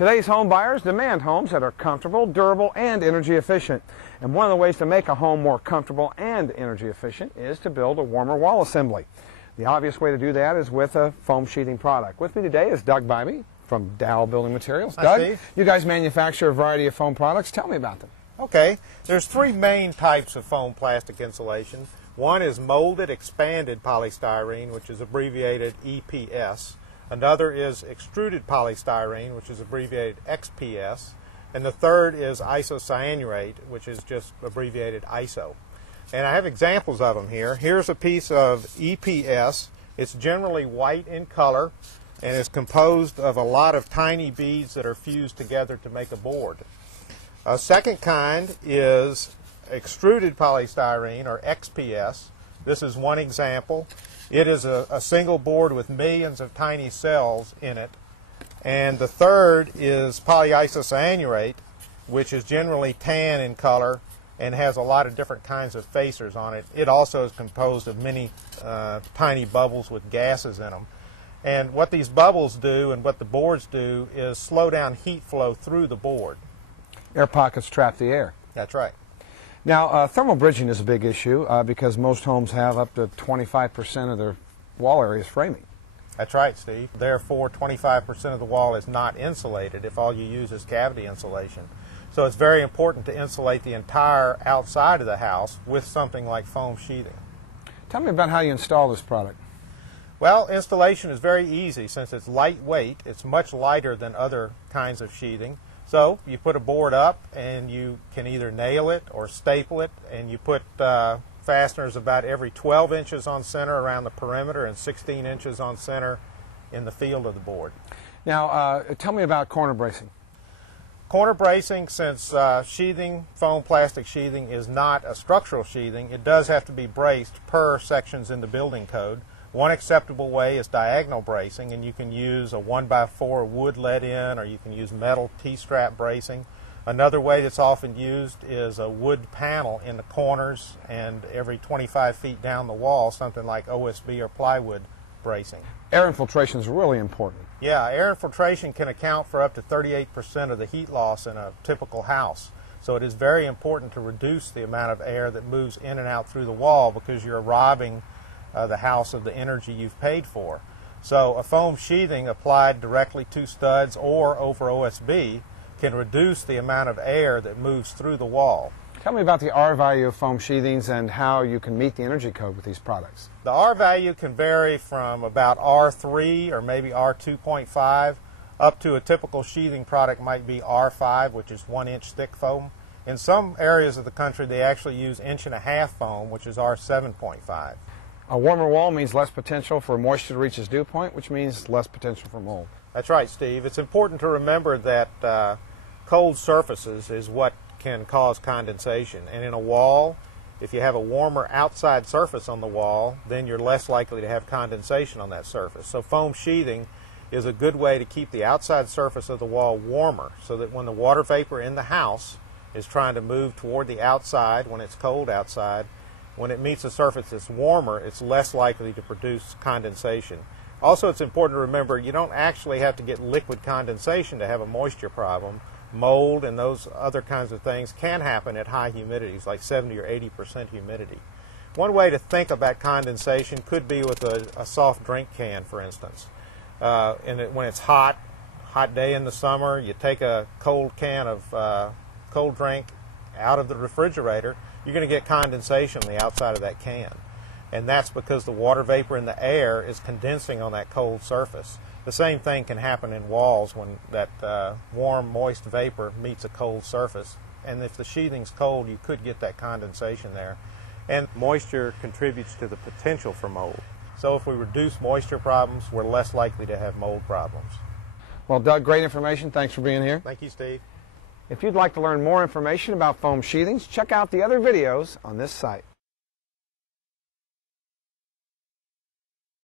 Today's home buyers demand homes that are comfortable, durable, and energy efficient. And one of the ways to make a home more comfortable and energy efficient is to build a warmer wall assembly. The obvious way to do that is with a foam sheathing product. With me today is Bibee from Dow Building Materials. Hi, Doug, Steve. You guys manufacture a variety of foam products. Tell me about them. Okay, there's three main types of foam plastic insulation. One is molded expanded polystyrene, which is abbreviated EPS. Another is extruded polystyrene, which is abbreviated XPS. And the third is isocyanurate, which is just abbreviated ISO. And I have examples of them here. Here's a piece of EPS. It's generally white in color and is composed of a lot of tiny beads that are fused together to make a board. A second kind is extruded polystyrene, or XPS. This is one example. It is a single board with millions of tiny cells in it. And the third is polyisocyanurate, which is generally tan in color and has a lot of different kinds of facers on it. It also is composed of many tiny bubbles with gases in them. And what these bubbles do and what the boards do is slow down heat flow through the board. Air pockets trap the air. That's right. Now, thermal bridging is a big issue because most homes have up to 25% of their wall area is framing. That's right, Steve. Therefore, 25% of the wall is not insulated if all you use is cavity insulation. So it's very important to insulate the entire outside of the house with something like foam sheathing. Tell me about how you install this product. Well, installation is very easy since it's lightweight. It's much lighter than other kinds of sheathing. So you put a board up and you can either nail it or staple it, and you put fasteners about every 12 inches on center around the perimeter and 16 inches on center in the field of the board. Now, tell me about corner bracing. Corner bracing, since sheathing, foam plastic sheathing, is not a structural sheathing, it does have to be braced per sections in the building code. One acceptable way is diagonal bracing, and you can use a 1x4 wood let in, or you can use metal T-strap bracing. Another way that's often used is a wood panel in the corners and every 25 feet down the wall, something like OSB or plywood bracing. Air infiltration is really important. Yeah, air infiltration can account for up to 38% of the heat loss in a typical house. So it is very important to reduce the amount of air that moves in and out through the wall, because you're robbing the house of the energy you've paid for. So a foam sheathing applied directly to studs or over OSB can reduce the amount of air that moves through the wall. Tell me about the R value of foam sheathings and how you can meet the energy code with these products. The R value can vary from about R3 or maybe R2.5 up to a typical sheathing product might be R5, which is 1 inch thick foam. In some areas of the country they actually use 1.5 inch foam, which is R7.5. A warmer wall means less potential for moisture to reach its dew point, which means less potential for mold. That's right, Steve. It's important to remember that cold surfaces is what can cause condensation. And in a wall, if you have a warmer outside surface on the wall, then you're less likely to have condensation on that surface. So foam sheathing is a good way to keep the outside surface of the wall warmer, so that when the water vapor in the house is trying to move toward the outside when it's cold outside, when it meets a surface that's warmer, it's less likely to produce condensation. Also, it's important to remember you don't actually have to get liquid condensation to have a moisture problem. Mold and those other kinds of things can happen at high humidities, like 70 or 80% humidity. One way to think about condensation could be with a soft drink can, for instance. When it's hot day in the summer, you take a cold can of cold drink out of the refrigerator, you're going to get condensation on the outside of that can. And that's because the water vapor in the air is condensing on that cold surface. The same thing can happen in walls when that warm, moist vapor meets a cold surface. And if the sheathing's cold, you could get that condensation there. And moisture contributes to the potential for mold. So if we reduce moisture problems, we're less likely to have mold problems. Well, Doug, great information. Thanks for being here. Thank you, Steve. If you'd like to learn more information about foam sheathings, check out the other videos on this site.